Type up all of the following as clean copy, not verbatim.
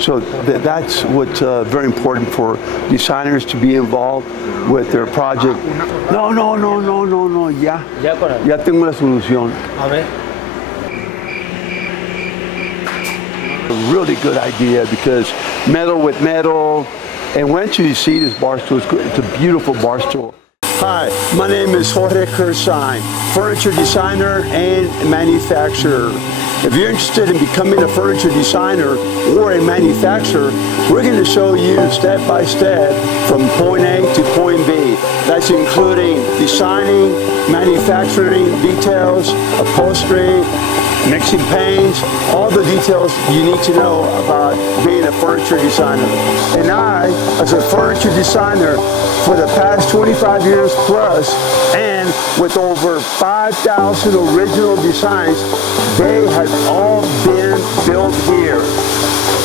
So that's what's very important for designers to be involved with their project. No, ya tengo la solución. A ver. A really good idea because metal with metal, and once you see this bar stool, it's a beautiful bar stool. Hi, my name is Jorge Curzan, furniture designer and manufacturer. If you're interested in becoming a furniture designer or a manufacturer, we're going to show you step by step from point A to point B. That's including designing, manufacturing details, upholstery, mixing paints, all the details you need to know about being a furniture designer. And I, as a furniture designer for the past 25 years plus, and with over 5,000 original designs, they have all been built here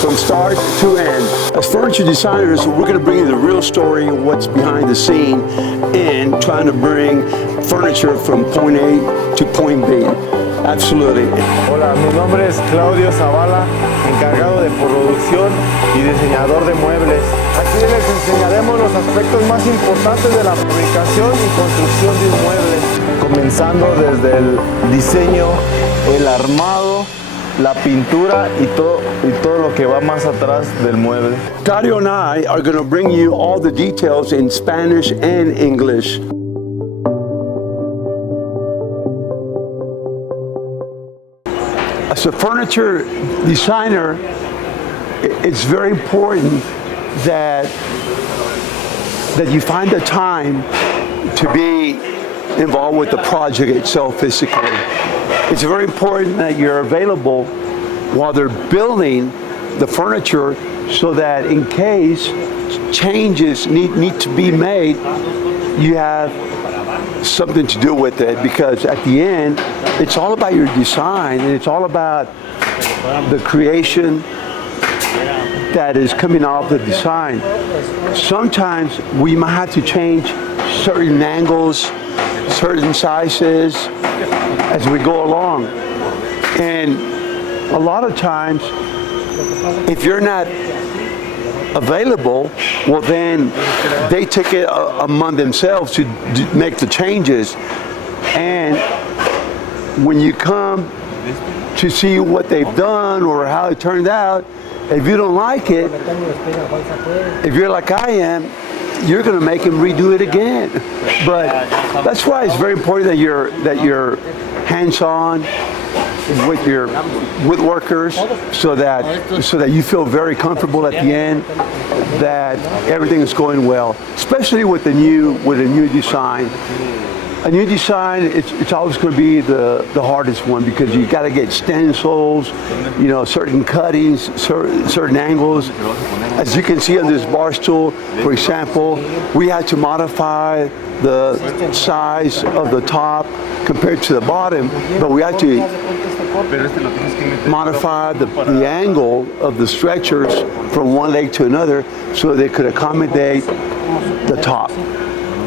from start to end. As furniture designers, we're going to bring you the real story of what's behind the scene and trying to bring furniture from point A to point B. Absolutely. Hola, mi nombre es Claudio Zavala, encargado de producción y diseñador de muebles. Aquí les enseñaremos los aspectos más importantes de la fabricación y construcción de un mueble, comenzando desde el diseño, el armado, la pintura y todo lo que va más atrás del mueble. Dario and I are going to bring you all the details in Spanish and English. As a furniture designer, it's very important that you find the time to be involved with the project itself physically. It's very important that you're available while they're building the furniture so that in case changes need to be made, you have something to do with it, because at the end, it's all about your design and it's all about the creation that is coming off the design. Sometimes we might have to change certain angles, certain sizes as we go along. And a lot of times, if you're not available, well then they take it among themselves to make the changes. And when you come to see what they've done or how it turned out, if you don't like it, if you're like I am, you're going to make them redo it again. But that's why it's very important that you're hands-on with your woodworkers, so that you feel very comfortable at the end that everything is going well, especially with a new design. A new design, it's always going to be the hardest one, because you got to get stencils, certain cuttings, certain angles. As you can see on this bar stool, for example, we had to modify the size of the top compared to the bottom, but we had to modify the angle of the stretchers from one leg to another so they could accommodate the top.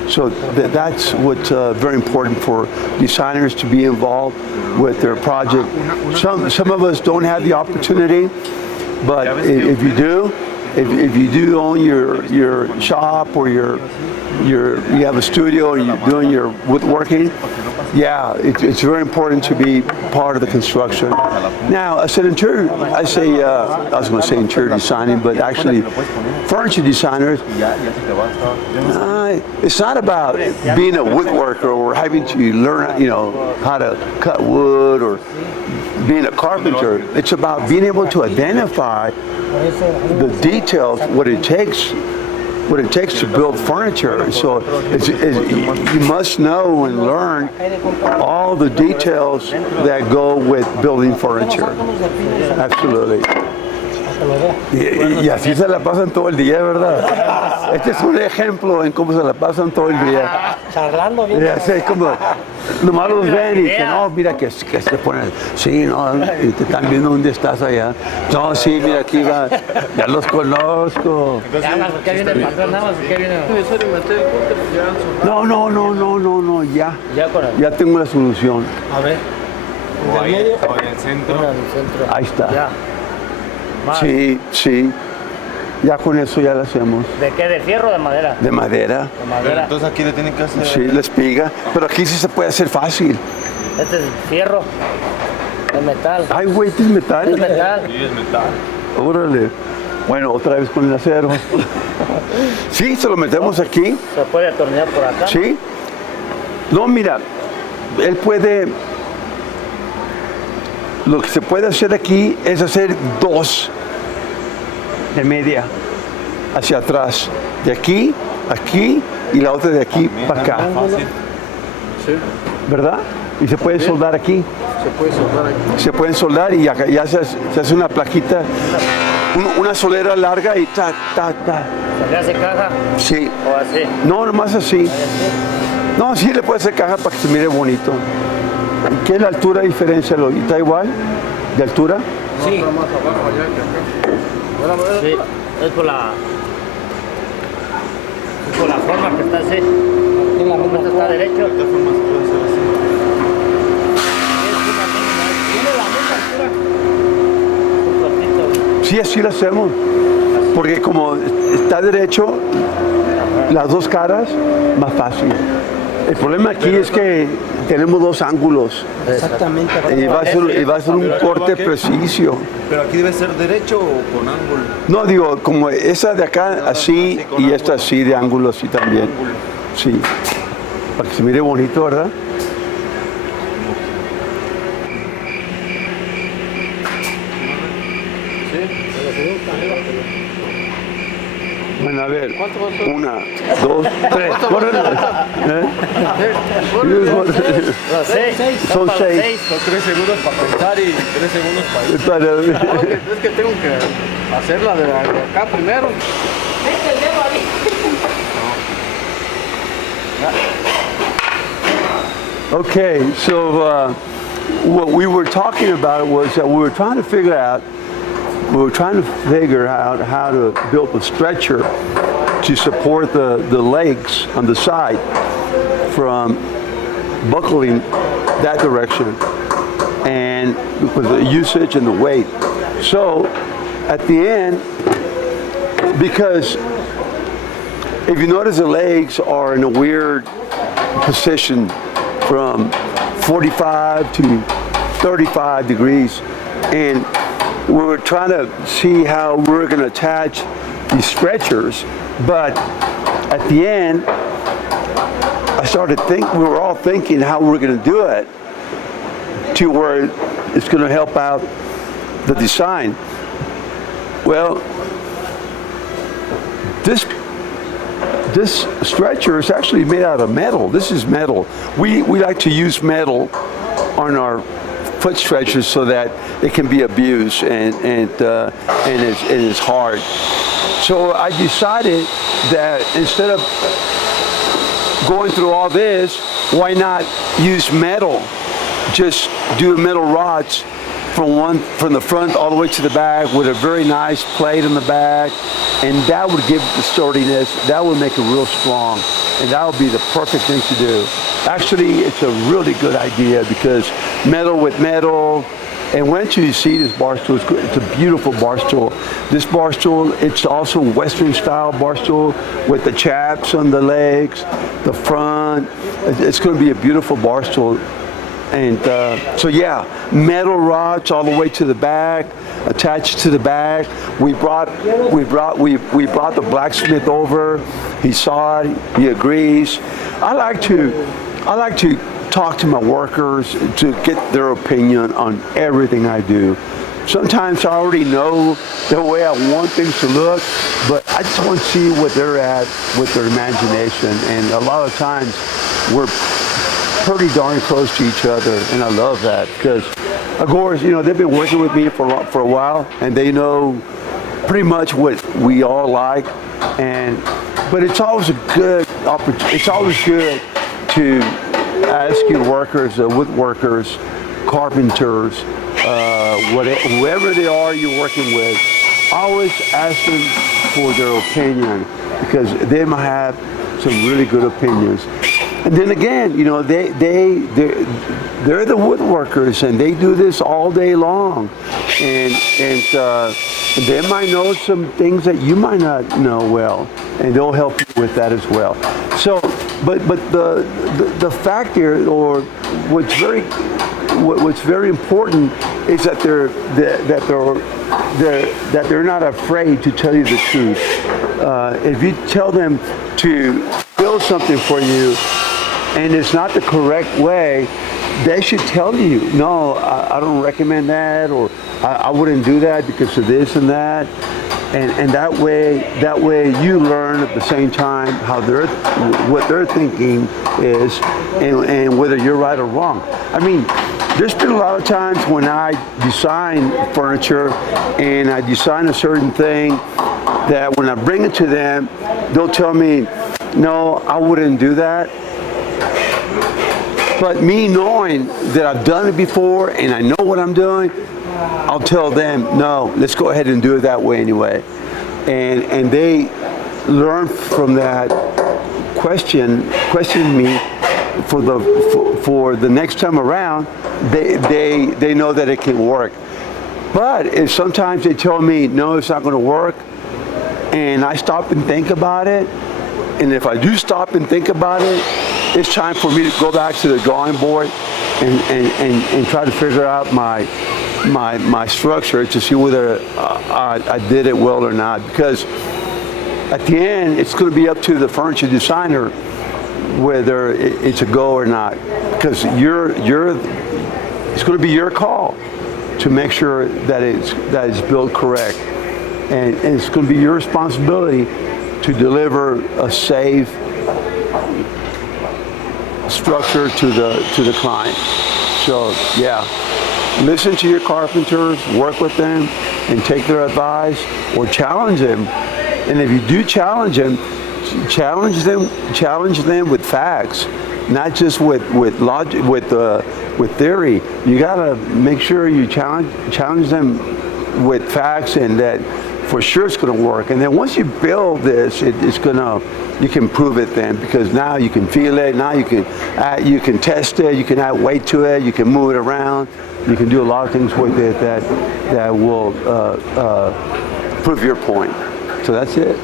So that's what's very important for designers to be involved with their project. Some of us don't have the opportunity, but if you do own your shop, or you have a studio and you're doing your woodworking, yeah, it's very important to be part of the construction. Now, as an interior, I was going to say interior designing, but actually furniture designers, it's not about being a woodworker or having to learn, how to cut wood or being a carpenter. It's about being able to identify the details, what it takes to build furniture. So you must know and learn all the details that go with building furniture. Absolutely. Y así se la pasan todo el día, ¿verdad? Este es un ejemplo en cómo se la pasan todo el día. Charlando bien. Es como, nomás los ven y dicen, no, mira que se ponen, sí, no, y te están viendo dónde estás allá. No, sí, mira aquí va, ya los conozco. ¿Qué viene el patrón? Nada más, ¿qué viene? No, ya tengo la solución. A ver. O ahí, o en el centro. En el centro. Ahí está. Ya. Más. Sí, sí. Ya con eso ya lo hacemos. ¿De qué? ¿De fierro o de madera? De madera. De madera. Entonces aquí le tienen que hacer... Sí, la espiga. Pero aquí sí se puede hacer fácil. Este es fierro. Es metal. Ay, güey, ¿este es Es metal? metal. Sí, es metal. Órale. Bueno, otra vez con el acero. Sí, se lo metemos aquí. Se puede atornillar por acá. Sí. No, mira, él puede... Lo que se puede hacer aquí es hacer dos de media hacia atrás. De aquí, aquí y la otra de aquí para acá. Fácil. ¿Verdad? Y se puede soldar aquí. Se puede soldar aquí. Se pueden soldar y ya se hace una plaquita, una solera larga y ta. ¿Se le hace caja Sí. o así? No, nomás así. No, sí le puede hacer caja para que se mire bonito. ¿Qué es la altura diferencia? ¿Está igual? ¿De altura? Sí. Más abajo allá que acá. Sí. Es por la forma que está así. Aquí la misma está derecho. De todas formas se puede hacer así. Tiene la misma altura. Un cortito. Sí, así lo hacemos. Porque como está derecho, las dos caras, más fácil. El problema aquí es que tenemos dos ángulos Exactamente. y va a ser un corte preciso. Pero aquí debe ser derecho o con ángulo. No, digo, como esa de acá así y esta así de ángulo así también. Sí. Para que se mire bonito, ¿verdad? Bueno, a ver. Una, dos, tres. Córrele. Los seis. Son para los seis. Son 3 segundos para pensar y 3 segundos para ir. Es que tengo que hacerla de acá primero. Okay, so what we were talking about was that we were trying to figure out how to build a stretcher to support the legs on the side from buckling that direction and with the usage and the weight. So at the end, because if you notice the legs are in a weird position from 45 to 35 degrees, and we were trying to see how we were going to attach these stretchers, but at the end, we were all thinking how we were going to do it to where it's going to help out the design. Well, this stretcher is actually made out of metal. This is metal. We like to use metal on our foot stretchers so that it can be abused and it's hard. So I decided that instead of going through all this, why not use metal? Just do metal rods from the front all the way to the back with a very nice plate in the back, and that would give it the sturdiness. That would make it real strong, and that would be the perfect thing to do. Actually, it's a really good idea because metal with metal. And once you see this bar stool, it's a beautiful bar stool. This bar stool, it's also Western style bar stool with the chaps on the legs, the front. It's going to be a beautiful bar stool. And so yeah, metal rods all the way to the back, attached to the back. We brought the blacksmith over. He saw it. He agrees. I like to talk to my workers to get their opinion on everything I do. Sometimes I already know the way I want things to look, but I just want to see what they're at with their imagination. And a lot of times we're pretty darn close to each other, and I love that because, of course, you know, they've been working with me for a while, and they know pretty much what we all like. But it's always a good opportunity. It's always good to ask your workers, woodworkers, carpenters, whoever they are you're working with, always ask them for their opinion because they might have some really good opinions. And then again, you know, they're the woodworkers and they do this all day long. and they might know some things that you might not know well, and they'll help you with that as well. So, but the fact here, or what's very important, is that they're not afraid to tell you the truth. If you tell them to build something for you, and it's not the correct way, they should tell you, no, I don't recommend that, or I wouldn't do that because of this and that. And that way you learn at the same time what they're thinking is, and whether you're right or wrong. I mean, there's been a lot of times when I design furniture and I design a certain thing that when I bring it to them, they'll tell me, no, I wouldn't do that. But me knowing that I've done it before and I know what I'm doing, I'll tell them, no, let's go ahead and do it that way anyway. And they learn from that question me for the next time around. They know that it can work. But if sometimes they tell me, no, it's not going to work, and I stop and think about it, and if I do stop and think about it, it's time for me to go back to the drawing board and try to figure out my structure to see whether I did it well or not. Because at the end, it's going to be up to the furniture designer whether it's a go or not. Because it's going to be your call to make sure that it's built correct, and it's going to be your responsibility to deliver a safe structure to the client. So yeah, listen to your carpenters, work with them, and take their advice or challenge them. And if you do challenge them with facts, not just with logic, with theory. You gotta make sure you challenge them with facts, and that for sure it's going to work. And then once you build this, you can prove it then, because now you can feel it. Now you can test it. You can add weight to it. You can move it around. You can do a lot of things with it that will prove your point. So that's it.